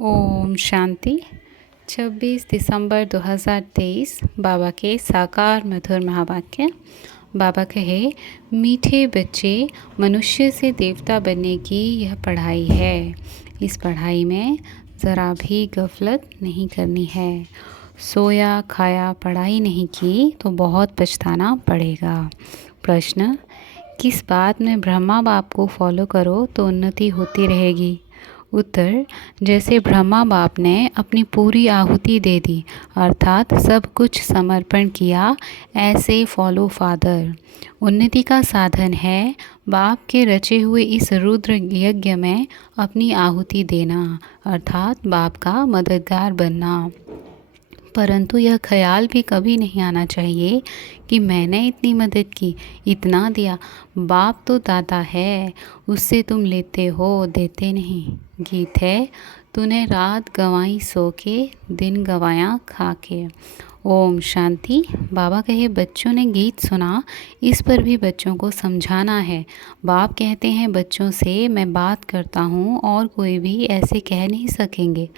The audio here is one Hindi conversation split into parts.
ओम शांति। 26 दिसंबर 2023 बाबा के साकार मधुर महावाक्य। बाबा कहे, मीठे बच्चे, मनुष्य से देवता बनने की यह पढ़ाई है। इस पढ़ाई में ज़रा भी गफलत नहीं करनी है। सोया खाया पढ़ाई नहीं की तो बहुत पछताना पड़ेगा। प्रश्न, किस बात में ब्रह्मा बाप को फॉलो करो तो उन्नति होती रहेगी? उत्तर, जैसे ब्रह्मा बाप ने अपनी पूरी आहुति दे दी अर्थात सब कुछ समर्पण किया, ऐसे फॉलो फादर। उन्नति का साधन है बाप के रचे हुए इस रुद्र यज्ञ में अपनी आहुति देना अर्थात बाप का मददगार बनना। परंतु यह ख्याल भी कभी नहीं आना चाहिए कि मैंने इतनी मदद की, इतना दिया। बाप तो दाता है, उससे तुम लेते हो, देते नहीं। गीत है, तूने रात गंवाई सो के, दिन गंवाया खा के। ओम शांति। बाबा कहे, बच्चों ने गीत सुना, इस पर भी बच्चों को समझाना है। बाप कहते हैं बच्चों से मैं बात करता हूँ और कोई भी ऐसे कह नहीं सकेंगे।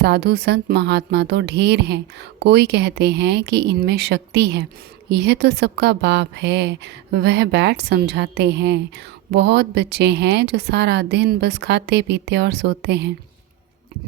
साधु संत महात्मा तो ढेर हैं, कोई कहते हैं कि इनमें शक्ति है। यह तो सबका बाप है, वह बैठ समझाते हैं। बहुत बच्चे हैं जो सारा दिन बस खाते पीते और सोते हैं,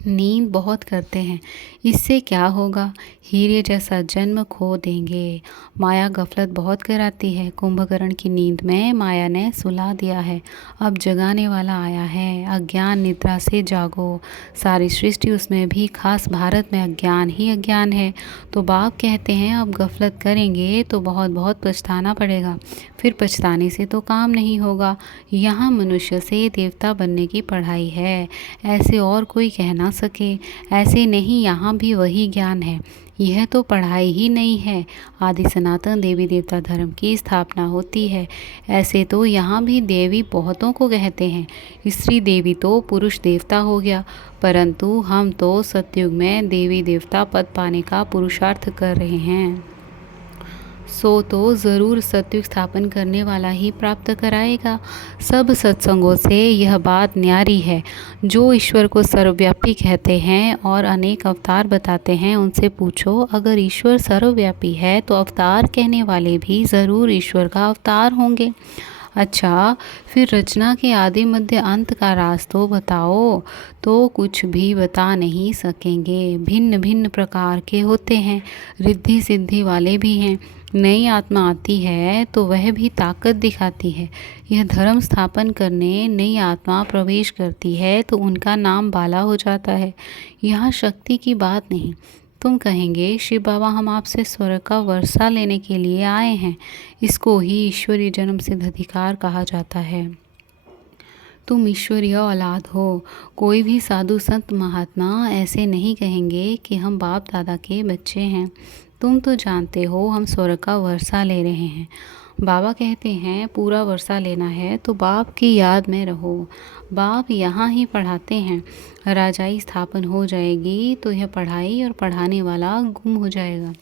नींद बहुत करते हैं। इससे क्या होगा? हीरे जैसा जन्म खो देंगे। माया गफलत बहुत कराती है। कुंभकर्ण की नींद में माया ने सुला दिया है, अब जगाने वाला आया है। अज्ञान निद्रा से जागो। सारी सृष्टि उसमें भी खास भारत में अज्ञान ही अज्ञान है। तो बाप कहते हैं अब गफलत करेंगे तो बहुत बहुत पछताना पड़ेगा। फिर पछताने से तो काम नहीं होगा। यहाँ मनुष्य से देवता बनने की पढ़ाई है, ऐसे और कोई कह ना सके। ऐसे नहीं, यहाँ भी वही ज्ञान है। यह तो पढ़ाई ही नहीं है। आदि सनातन देवी देवता धर्म की स्थापना होती है। ऐसे तो यहाँ भी देवी बहुतों को कहते हैं। स्त्री देवी तो पुरुष देवता हो गया, परंतु हम तो सतयुग में देवी देवता पद पाने का पुरुषार्थ कर रहे हैं। सो तो ज़रूर सतयुग स्थापन करने वाला ही प्राप्त कराएगा। सब सत्संगों से यह बात न्यारी है। जो ईश्वर को सर्वव्यापी कहते हैं और अनेक अवतार बताते हैं, उनसे पूछो अगर ईश्वर सर्वव्यापी है तो अवतार कहने वाले भी ज़रूर ईश्वर का अवतार होंगे। अच्छा, फिर रचना के आदि मध्य अंत का राज तो बताओ। तो कुछ भी बता नहीं सकेंगे। भिन्न भिन्न प्रकार के होते हैं, रिद्धि सिद्धि वाले भी हैं। नई आत्मा आती है तो वह भी ताकत दिखाती है। यह धर्म स्थापन करने नई आत्मा प्रवेश करती है तो उनका नाम बाला हो जाता है। यहाँ शक्ति की बात नहीं। तुम कहेंगे शिव बाबा हम आपसे स्वर्ग का वर्षा लेने के लिए आए हैं। इसको ही ईश्वरीय जन्म सिद्ध अधिकार कहा जाता है। तुम ईश्वरीय औलाद हो। कोई भी साधु संत महात्मा ऐसे नहीं कहेंगे कि हम बाप दादा के बच्चे हैं। तुम तो जानते हो हम स्वर्ग का वर्षा ले रहे हैं। बाबा कहते हैं पूरा वर्षा लेना है तो बाप की याद में रहो। बाप यहाँ ही पढ़ाते हैं। राजाई स्थापन हो जाएगी तो यह पढ़ाई और पढ़ाने वाला गुम हो जाएगा।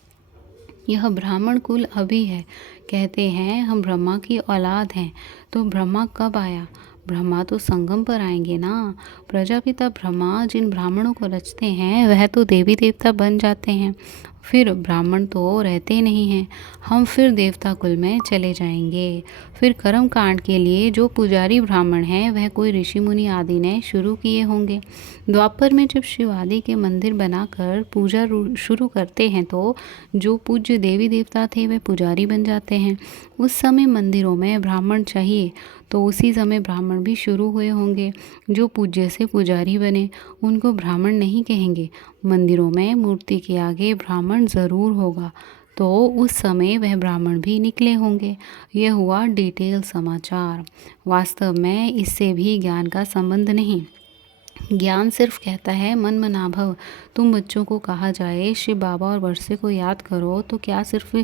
यह ब्राह्मण कुल अभी है। कहते हैं हम ब्रह्मा की औलाद हैं। तो ब्रह्मा कब आया? ब्रह्मा तो संगम पर आएंगे ना। प्रजापिता ब्रह्मा जिन ब्राह्मणों को रचते हैं वह तो देवी देवता बन जाते हैं। फिर ब्राह्मण तो रहते नहीं हैं। हम फिर देवता कुल में चले जाएंगे। फिर कर्म कांड के लिए जो पुजारी ब्राह्मण हैं वह कोई ऋषि मुनि आदि ने शुरू किए होंगे। द्वापर में जब शिव आदि के मंदिर बनाकर पूजा शुरू करते हैं तो जो पूज्य देवी देवता थे वह पुजारी बन जाते हैं। उस समय मंदिरों में ब्राह्मण चाहिए तो उसी समय ब्राह्मण भी शुरू हुए होंगे। जो पूज्य से पुजारी बने उनको ब्राह्मण नहीं कहेंगे। मंदिरों में मूर्ति के आगे ब्राह्मण ज़रूर होगा, तो उस समय वह ब्राह्मण भी निकले होंगे। यह हुआ डिटेल समाचार। वास्तव में इससे भी ज्ञान का संबंध नहीं। ज्ञान सिर्फ कहता है मन मना भव। तुम बच्चों को कहा जाए शिव बाबा और वर्षे को याद करो तो क्या सिर्फ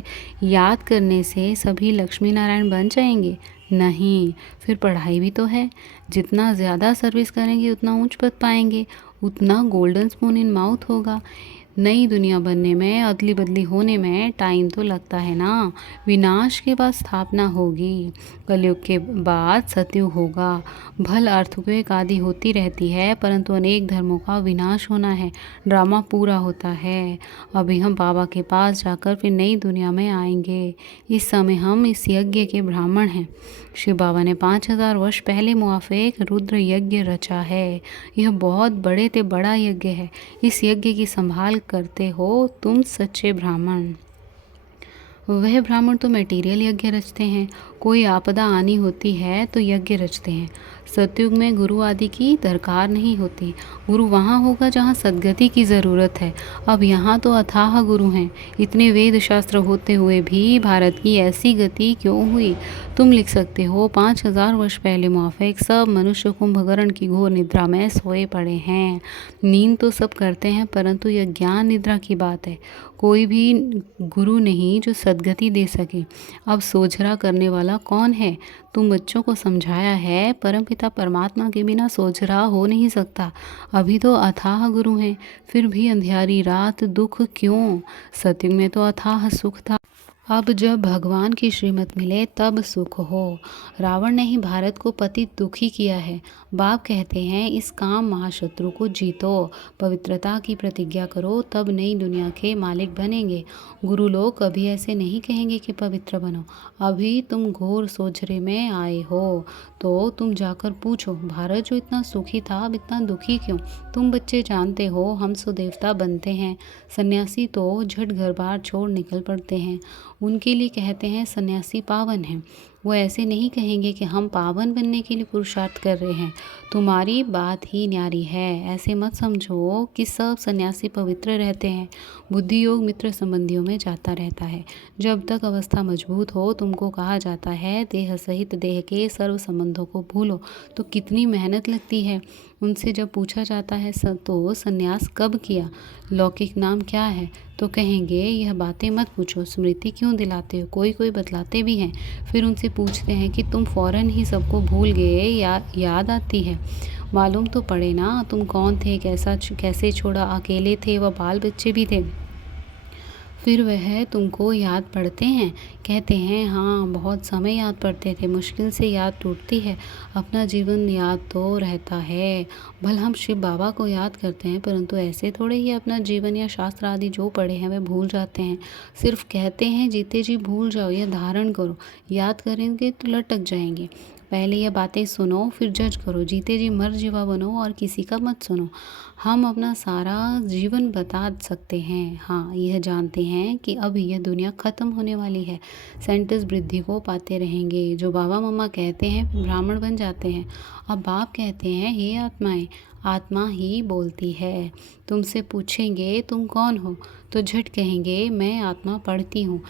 याद करने से सभी लक्ष्मी नारायण बन जाएंगे? नहीं, फिर पढ़ाई भी तो है। जितना ज़्यादा सर्विस करेंगे उतना ऊंच पद पाएंगे। उतना गोल्डन स्पून इन माउथ होगा। नई दुनिया बनने में, अदली बदली होने में टाइम तो लगता है ना। विनाश के बाद स्थापना होगी, कलयुग के बाद सतयुग होगा। भल अर्थक्वेक आदि होती रहती है, परंतु अनेक धर्मों का विनाश होना है, ड्रामा पूरा होता है। अभी हम बाबा के पास जाकर फिर नई दुनिया में आएंगे। इस समय हम इस यज्ञ के ब्राह्मण हैं। शिव बाबा ने 5000 वर्ष पहले मुआफिक रुद्र यज्ञ रचा है। यह बहुत बड़े ते बड़ा यज्ञ है। इस यज्ञ की संभाल करते हो तुम सच्चे ब्राह्मण। वह ब्राह्मण तो मटेरियल यज्ञ रचते हैं, कोई आपदा आनी होती है तो यज्ञ रचते हैं। सतयुग में गुरु आदि की दरकार नहीं होती। गुरु वहाँ होगा जहाँ सद्गति की ज़रूरत है। अब यहाँ तो अथाह गुरु हैं। इतने वेद शास्त्र होते हुए भी भारत की ऐसी गति क्यों हुई? तुम लिख सकते हो 5000 वर्ष पहले मुआफिक सब मनुष्य कुंभकर्ण की घोर निद्रा में सोए पड़े हैं। नींद तो सब करते हैं, परंतु यह ज्ञान निद्रा की बात है। कोई भी गुरु नहीं जो सद्गति दे सके। अब सोझरा करने वाला कौन है? तुम बच्चों को समझाया है, परमपिता परमात्मा के बिना सोझरा हो नहीं सकता। अभी तो अथाह गुरु हैं, फिर भी अंधियारी रात दुख क्यों? सत्युग में तो अथाह सुख था। अब जब भगवान की श्रीमत मिले तब सुख हो। रावण ने ही भारत को पतित दुखी किया है। बाप कहते हैं इस काम महाशत्रु को जीतो, पवित्रता की प्रतिज्ञा करो, तब नई दुनिया के मालिक बनेंगे। गुरु लोग कभी ऐसे नहीं कहेंगे कि पवित्र बनो। अभी तुम घोर सोझरे में आए हो तो तुम जाकर पूछो, भारत जो इतना सुखी था अब इतना दुखी क्यों? तुम बच्चे जानते हो हम सुदेवता बनते हैं। सन्यासी तो झट घर बार छोड़ निकल पड़ते हैं। उनके लिए कहते हैं सन्यासी पावन हैं। वो ऐसे नहीं कहेंगे कि हम पावन बनने के लिए पुरुषार्थ कर रहे हैं। तुम्हारी बात ही न्यारी है। ऐसे मत समझो कि सब सन्यासी पवित्र रहते हैं। बुद्धि योग मित्र संबंधियों में जाता रहता है। जब तक अवस्था मजबूत हो तुमको कहा जाता है देह सहित देह के सर्व संबंधों को भूलो, तो कितनी मेहनत लगती है। उनसे जब पूछा जाता है तो संन्यास कब किया, लौकिक नाम क्या है, तो कहेंगे यह बातें मत पूछो, स्मृति क्यों दिलाते हो। कोई कोई बतलाते भी हैं। फिर उनसे पूछते हैं कि तुम फौरन ही सबको भूल गए या याद आती है? मालूम तो पड़े ना तुम कौन थे, कैसे छोड़ा, अकेले थे व बाल बच्चे भी थे। फिर वह तुमको याद पड़ते हैं? कहते हैं हाँ बहुत समय याद पड़ते थे, मुश्किल से याद टूटती है। अपना जीवन याद तो रहता है। भले हम शिव बाबा को याद करते हैं, परंतु ऐसे थोड़े ही अपना जीवन या शास्त्र आदि जो पढ़े हैं वे भूल जाते हैं। सिर्फ कहते हैं जीते जी भूल जाओ, यह धारण करो। याद करेंगे तो लटक जाएंगे। पहले ये बातें सुनो फिर जज करो। जीते जी मर जीवा बनो और किसी का मत सुनो। हम अपना सारा जीवन बता सकते हैं। हाँ यह जानते हैं कि अब यह दुनिया ख़त्म होने वाली है। सेंटस वृद्धि को पाते रहेंगे। जो बाबा मम्मा कहते हैं फिर ब्राह्मण बन जाते हैं। अब बाप कहते हैं हे आत्माएं, आत्मा ही बोलती है। तुमसे पूछेंगे तुम कौन हो, तो झट कहेंगे मैं आत्मा पढ़ती हूँ।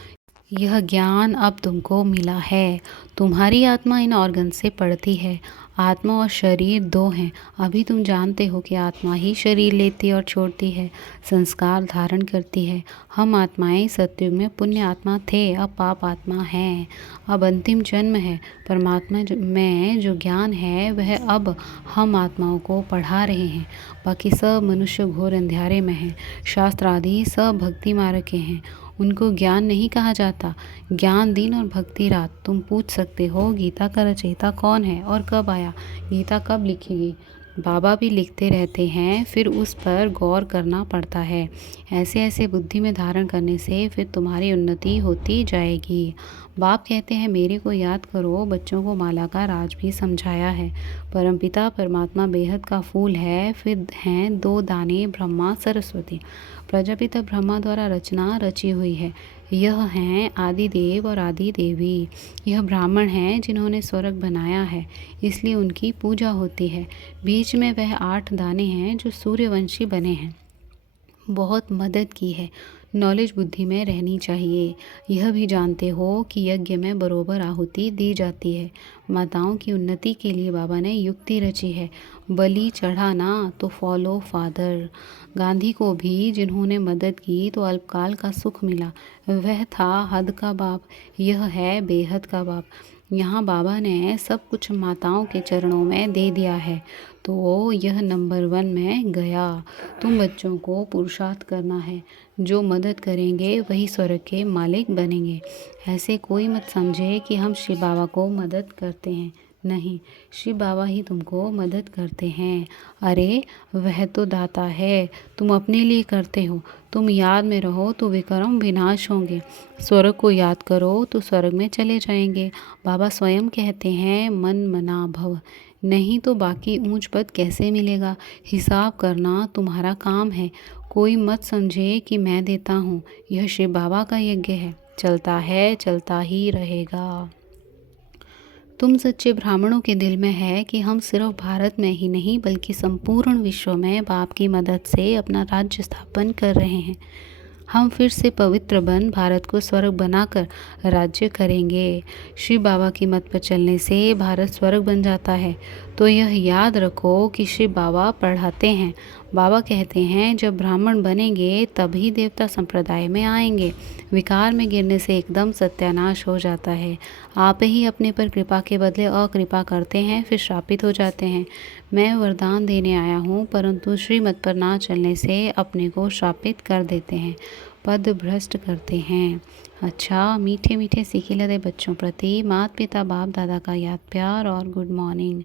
यह ज्ञान अब तुमको मिला है। तुम्हारी आत्मा इन ऑर्गन से पढ़ती है। आत्मा और शरीर दो हैं। अभी तुम जानते हो कि आत्मा ही शरीर लेती और छोड़ती है, संस्कार धारण करती है। हम आत्माएं सतयुग में पुण्य आत्मा थे, अब पाप आत्मा हैं। अब अंतिम जन्म है। परमात्मा में जो ज्ञान है वह अब हम आत्माओं को पढ़ा रहे हैं। बाकी सब मनुष्य घोर अंधेरे में हैं। शास्त्र आदि सब भक्ति मार्ग के हैं, उनको ज्ञान नहीं कहा जाता। ज्ञान दिन और भक्ति रात। तुम पूछ सकते हो गीता का रचयिता कौन है और कब आया, गीता कब लिखी गई। बाबा भी लिखते रहते हैं, फिर उस पर गौर करना पड़ता है। ऐसे ऐसे बुद्धि में धारण करने से फिर तुम्हारी उन्नति होती जाएगी। बाप कहते हैं मेरे को याद करो। बच्चों को माला का राज भी समझाया है। परमपिता परमात्मा बेहद का फूल है। फिर हैं दो दाने ब्रह्मा सरस्वती। प्रजापिता ब्रह्मा द्वारा रचना रची हुई है। यह हैं आदिदेव और आदि देवी। यह ब्राह्मण हैं जिन्होंने स्वर्ग बनाया है, इसलिए उनकी पूजा होती है। बीच में वह 8 दाने हैं जो सूर्यवंशी बने हैं। बहुत मदद की है। नॉलेज बुद्धि में रहनी चाहिए। यह भी जानते हो कि यज्ञ में बरोबर आहुति दी जाती है। माताओं की उन्नति के लिए बाबा ने युक्ति रची है। बलि चढ़ा ना तो फॉलो फादर। गांधी को भी जिन्होंने मदद की तो अल्पकाल का सुख मिला। वह था हद का बाप, यह है बेहद का बाप। यहाँ बाबा ने सब कुछ माताओं के चरणों में दे दिया है। तो यह नंबर 1 में गया। तुम बच्चों को पुरुषार्थ करना है। जो मदद करेंगे वही स्वर्ग के मालिक बनेंगे। ऐसे कोई मत समझे कि हम शिव बाबा को मदद करते हैं। नहीं, शिव बाबा ही तुमको मदद करते हैं। अरे वह तो दाता है, तुम अपने लिए करते हो। तुम याद में रहो तो विक्रम विनाश होंगे। स्वर्ग को याद करो तो स्वर्ग में चले जाएंगे। बाबा स्वयं कहते हैं मन मना भव। नहीं तो बाकी ऊंच पद कैसे मिलेगा। हिसाब करना तुम्हारा काम है। कोई मत समझे कि मैं देता हूँ। यह शिव बाबा का यज्ञ है, चलता है, चलता ही रहेगा। तुम सच्चे ब्राह्मणों के दिल में है कि हम सिर्फ भारत में ही नहीं बल्कि संपूर्ण विश्व में बाप की मदद से अपना राज्य स्थापन कर रहे हैं। हम फिर से पवित्र बन भारत को स्वर्ग बनाकर राज्य करेंगे। शिव बाबा की मत पर चलने से भारत स्वर्ग बन जाता है। तो यह याद रखो कि शिव बाबा पढ़ाते हैं। बाबा कहते हैं जब ब्राह्मण बनेंगे तभी देवता संप्रदाय में आएंगे। विकार में गिरने से एकदम सत्यानाश हो जाता है। आप ही अपने पर कृपा के बदले अकृपा करते हैं, फिर श्रापित हो जाते हैं। मैं वरदान देने आया हूँ, परंतु श्रीमत पर ना चलने से अपने को श्रापित कर देते हैं, पद भ्रष्ट करते हैं। अच्छा, मीठे मीठे सीखे लदे बच्चों प्रति माता पिता बाप दादा का याद प्यार और गुड मॉर्निंग।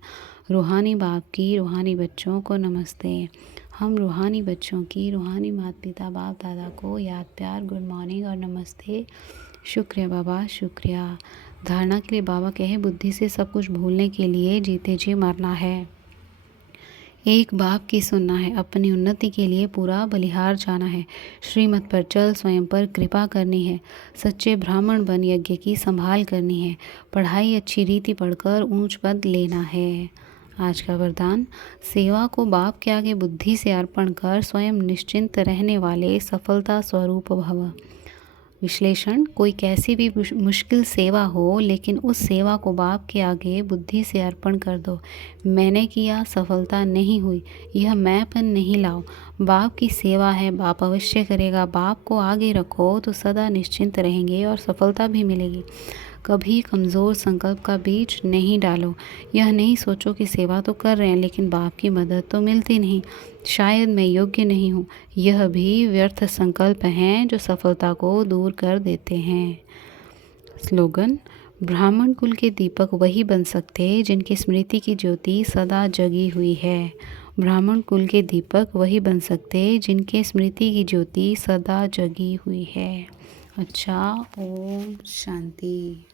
रूहानी बाप की रूहानी बच्चों को नमस्ते। हम रूहानी बच्चों की रूहानी माता पिता बाप दादा को याद प्यार गुड मॉर्निंग और नमस्ते। शुक्रिया बाबा, शुक्रिया। धारणा के लिए बाबा कहे बुद्धि से सब कुछ भूलने के लिए जीते जी मरना है। एक बाप की सुनना है, अपनी उन्नति के लिए पूरा बलिहार जाना है। श्रीमत पर चल, स्वयं पर कृपा करनी है। सच्चे ब्राह्मण बन यज्ञ की संभाल करनी है। पढ़ाई अच्छी रीति पढ़कर ऊंच पद लेना है। आज का वरदान, सेवा को बाप के आगे बुद्धि से अर्पण कर स्वयं निश्चिंत रहने वाले सफलता स्वरूप भव। विश्लेषण, कोई कैसी भी मुश्किल सेवा हो लेकिन उस सेवा को बाप के आगे बुद्धि से अर्पण कर दो। मैंने किया, सफलता नहीं हुई, यह मैंपन नहीं लाओ। बाप की सेवा है, बाप अवश्य करेगा। बाप को आगे रखो तो सदा निश्चिंत रहेंगे और सफलता भी मिलेगी। कभी कमज़ोर संकल्प का बीज नहीं डालो। यह नहीं सोचो कि सेवा तो कर रहे हैं लेकिन बाप की मदद तो मिलती नहीं, शायद मैं योग्य नहीं हूँ। यह भी व्यर्थ संकल्प हैं जो सफलता को दूर कर देते हैं। स्लोगन, ब्राह्मण कुल के दीपक वही बन सकते जिनकी स्मृति की ज्योति सदा जगी हुई है। ब्राह्मण कुल के दीपक वही बन सकते जिनके स्मृति की ज्योति सदा जगी हुई है। अच्छा, ओम शांति।